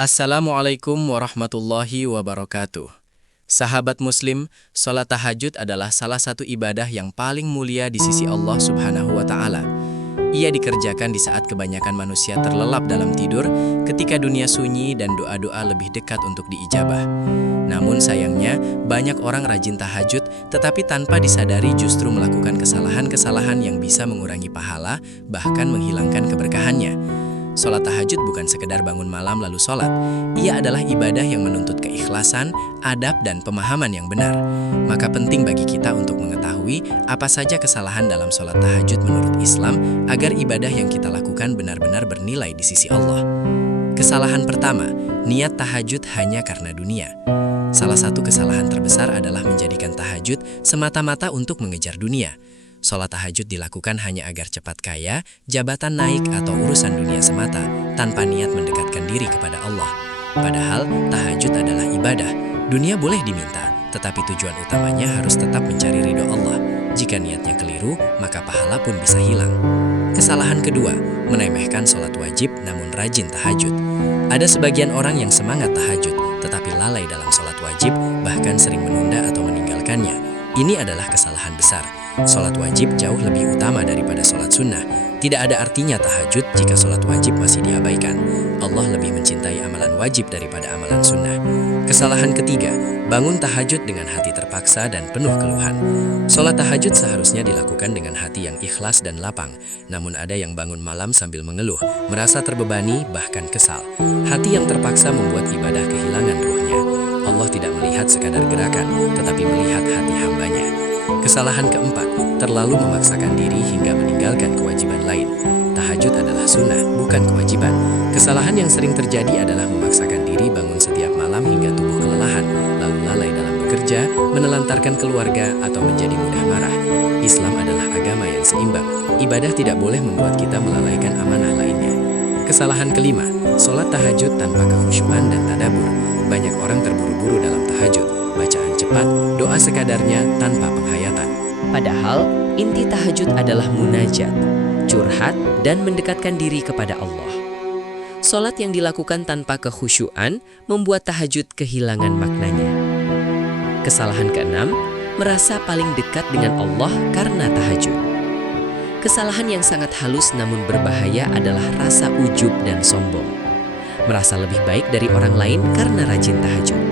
Assalamualaikum warahmatullahi wabarakatuh. Sahabat Muslim, sholat tahajud adalah salah satu ibadah yang paling mulia di sisi Allah Subhanahu wa Ta'ala. Ia dikerjakan di saat kebanyakan manusia terlelap dalam tidur, ketika dunia sunyi dan doa-doa lebih dekat untuk diijabah. Namun sayangnya, banyak orang rajin tahajud, tetapi tanpa disadari justru melakukan kesalahan-kesalahan yang bisa mengurangi pahala, bahkan menghilangkan keberkahannya. Sholat tahajud bukan sekedar bangun malam lalu sholat. Ia adalah ibadah yang menuntut keikhlasan, adab, dan pemahaman yang benar. Maka penting bagi kita untuk mengetahui apa saja kesalahan dalam sholat tahajud menurut Islam agar ibadah yang kita lakukan benar-benar bernilai di sisi Allah. Kesalahan pertama, niat tahajud hanya karena dunia. Salah satu kesalahan terbesar adalah menjadikan tahajud semata-mata untuk mengejar dunia. Sholat tahajud dilakukan hanya agar cepat kaya, jabatan naik, atau urusan dunia semata, tanpa niat mendekatkan diri kepada Allah. Padahal, tahajud adalah ibadah. Dunia boleh diminta, tetapi tujuan utamanya harus tetap mencari ridho Allah. Jika niatnya keliru, maka pahala pun bisa hilang. Kesalahan kedua, meremehkan sholat wajib namun rajin tahajud. Ada sebagian orang yang semangat tahajud, tetapi lalai dalam sholat wajib, bahkan sering menunda atau meninggalkannya. Ini adalah kesalahan besar. Sholat wajib jauh lebih utama daripada sholat sunnah. Tidak ada artinya tahajud jika sholat wajib masih diabaikan. Allah lebih mencintai amalan wajib daripada amalan sunnah. Kesalahan ketiga, bangun tahajud dengan hati terpaksa dan penuh keluhan. Sholat tahajud seharusnya dilakukan dengan hati yang ikhlas dan lapang. Namun ada yang bangun malam sambil mengeluh, merasa terbebani, bahkan kesal. Hati yang terpaksa membuat ibadah kehilangan ruhnya. Allah tidak melihat sekadar gerakan, tetapi melihat hati hambanya. Kesalahan keempat, terlalu memaksakan diri hingga meninggalkan kewajiban lain. Tahajud adalah sunnah, bukan kewajiban. Kesalahan yang sering terjadi adalah memaksakan diri bangun setiap malam hingga tubuh kelelahan, lalu lalai dalam bekerja, menelantarkan keluarga, atau menjadi mudah marah. Islam adalah agama yang seimbang. Ibadah tidak boleh membuat kita melalaikan amanah lainnya. Kesalahan kelima, sholat tahajud tanpa kekhusyuan dan tadabbur. Banyak orang terburu-buru dalam tahajud, bacaan cepat, doa sekadarnya tanpa penghayatan. Padahal, inti tahajud adalah munajat, curhat, dan mendekatkan diri kepada Allah. Sholat yang dilakukan tanpa kekhusyuan membuat tahajud kehilangan maknanya. Kesalahan keenam, merasa paling dekat dengan Allah karena tahajud. Kesalahan yang sangat halus namun berbahaya adalah rasa ujub dan sombong. Merasa lebih baik dari orang lain karena rajin tahajud.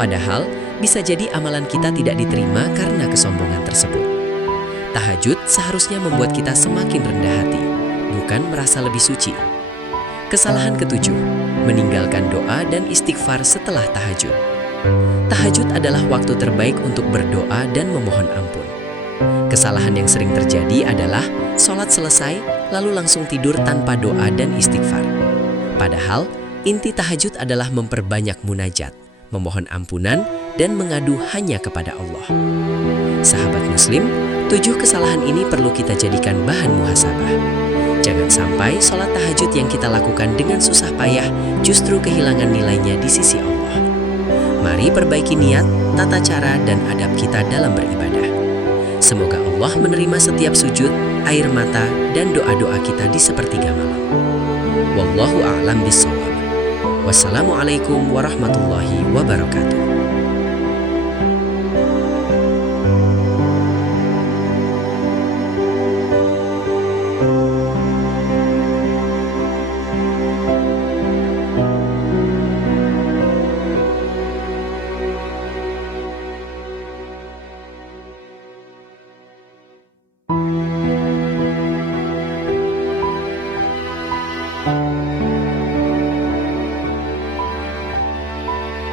Padahal, bisa jadi amalan kita tidak diterima karena kesombongan tersebut. Tahajud seharusnya membuat kita semakin rendah hati, bukan merasa lebih suci. Kesalahan ketujuh, meninggalkan doa dan istighfar setelah tahajud. Tahajud adalah waktu terbaik untuk berdoa dan memohon ampun. Kesalahan yang sering terjadi adalah sholat selesai, lalu langsung tidur tanpa doa dan istighfar. Padahal, inti tahajud adalah memperbanyak munajat, memohon ampunan, dan mengadu hanya kepada Allah. Sahabat Muslim, 7 kesalahan ini perlu kita jadikan bahan muhasabah. Jangan sampai sholat tahajud yang kita lakukan dengan susah payah justru kehilangan nilainya di sisi Allah. Mari perbaiki niat, tata cara, dan adab kita dalam beribadah. Semoga Allah menerima setiap sujud, air mata, dan doa-doa kita di sepertiga malam. Wallahu a'lam bishawab. Wassalamualaikum warahmatullahi wabarakatuh.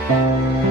Thank you.